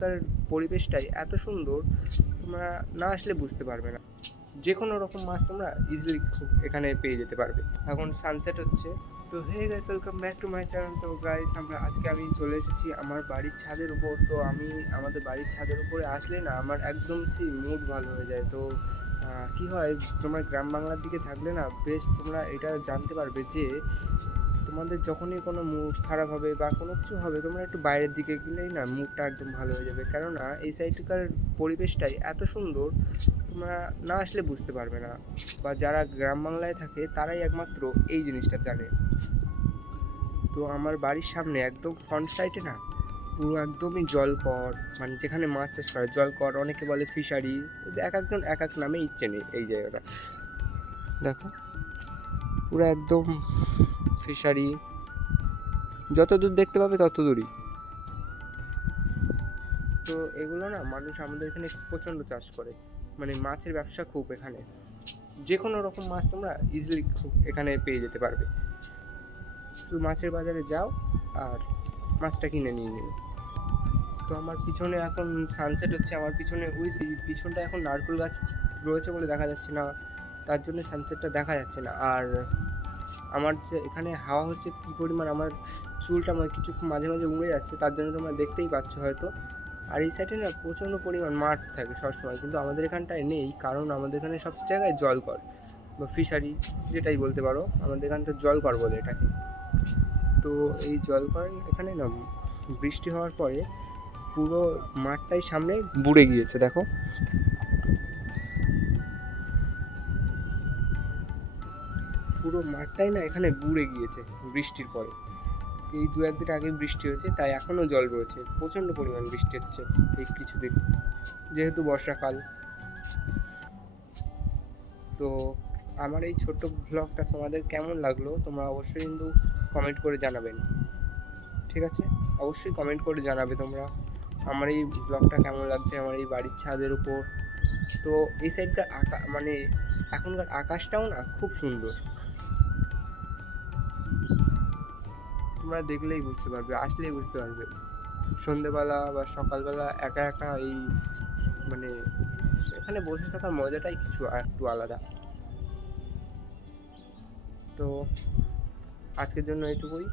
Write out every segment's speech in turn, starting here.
তার পরিবেশটাই এত সুন্দর, তোমরা না আসলে বুঝতে পারবে না। যে কোনো রকম মাছ তোমরা ইজিলি এখানে পেয়ে যেতে পারবে। এখন সানসেট হচ্ছে। তো hey guys, welcome back to my channel. তো গাইস, আজকে আমি চলে এসেছি আমার বাড়ির ছাদের উপর। তো আমি আমাদের বাড়ির ছাদের উপরে আসলে না আমার একদম সেই মুড ভালো হয়ে যায়। তো কি হয়, তোমরা গ্রাম বাংলার দিকে থাকলে না বেশ তোমরা এটা জানতে পারবে যে তোমাদের যখনই কোনো মুড খারাপ হবে বা কোনো কিছু হবে, তোমরা একটু বাইরের দিকে গেলেই না মুডটা একদম ভালো হয়ে যাবে। কেননা এই সাইডকার পরিবেশটাই এত সুন্দর, তোমরা না আসলে বুঝতে পারবে না। বা যারা গ্রাম বাংলায় থাকে তারাই একমাত্র এই জিনিসটা জানে। তো আমার বাড়ির সামনে একদম ফ্রন্ট সাইডে না পুরো একদমই জলকর, মানে যেখানে মাছ চাষ করে জলকর, অনেকে বলে ফিশারি, এক একজন এক এক নামে চেনে এই জায়গাটা। দেখো পুরো একদম ফিশারি, যত দূর দেখতে পাবে তত দূরই। তো এগুলো না মানুষ আমাদের এখানে প্রচণ্ড চাষ করে, মানে মাছের ব্যবসা খুব এখানে। যে কোনো রকম মাছ তোমরা ইজিলি এখানে পেয়ে যেতে পারবে। শুধু মাছের বাজারে যাও আর মাছটা কিনে নিয়ে নেবে। তো আমার পিছনে এখন সানসেট হচ্ছে, আমার পিছনে ওই পিছনটা এখন নারকেল গাছ রয়েছে বলে দেখা যাচ্ছে না, তার জন্য সানসেটটা দেখা যাচ্ছে না। আর আমার যে এখানে হাওয়া হচ্ছে কী পরিমাণ, আমার চুলটা আমার কিছু মাঝে মাঝে উড়ে যাচ্ছে, তার জন্য তোমরা দেখতেই পাচ্ছ হয়তো। আর এই সাইডে না প্রচণ্ড পরিমাণ মাঠ থাকে সবসময়, কিন্তু আমাদের এখানটায় নেই, কারণ আমাদের এখানে সব জায়গায় জলকর বা ফিশারি যেটাই বলতে পারো, আমাদের এখানটা জলকর বলে এটাকে। তো এই জলকর এখানে না বৃষ্টি হওয়ার পরে পুরো মাঠটাই সামনে বুড়ে গিয়েছে। দেখো পুরো মাঠটাই না এখানে বুড়ে গিয়েছে বৃষ্টির পরে। এই দু একদিন আগে বৃষ্টি হয়েছে, তাই এখনও জল রয়েছে, প্রচণ্ড পরিমাণ বৃষ্টি হচ্ছে এই কিছুদিন, যেহেতু বর্ষাকাল। তো আমার এই ছোট্ট ব্লগটা তোমাদের কেমন লাগলো তোমরা অবশ্যই কিন্তু কমেন্ট করে জানাবেন, ঠিক আছে? অবশ্যই কমেন্ট করে জানাবে তোমরা আমার এই ব্লগটা কেমন লাগছে, আমার এই বাড়ির ছাদের উপর। তো এই সাইডকার মানে এখনকার আকাশটাও না খুব সুন্দর, তোমরা দেখলেই বুঝতে পারবে, আসলেই বুঝতে পারবে। সন্ধেবেলা বা সকালবেলা একা একা এই মানে এখানে বসে থাকার মজাটাই কিছু একটু আলাদা। তো আজকের জন্য এইটুকুই,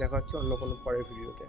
দেখা হচ্ছে অন্য কোনো পরের ভিডিওতে।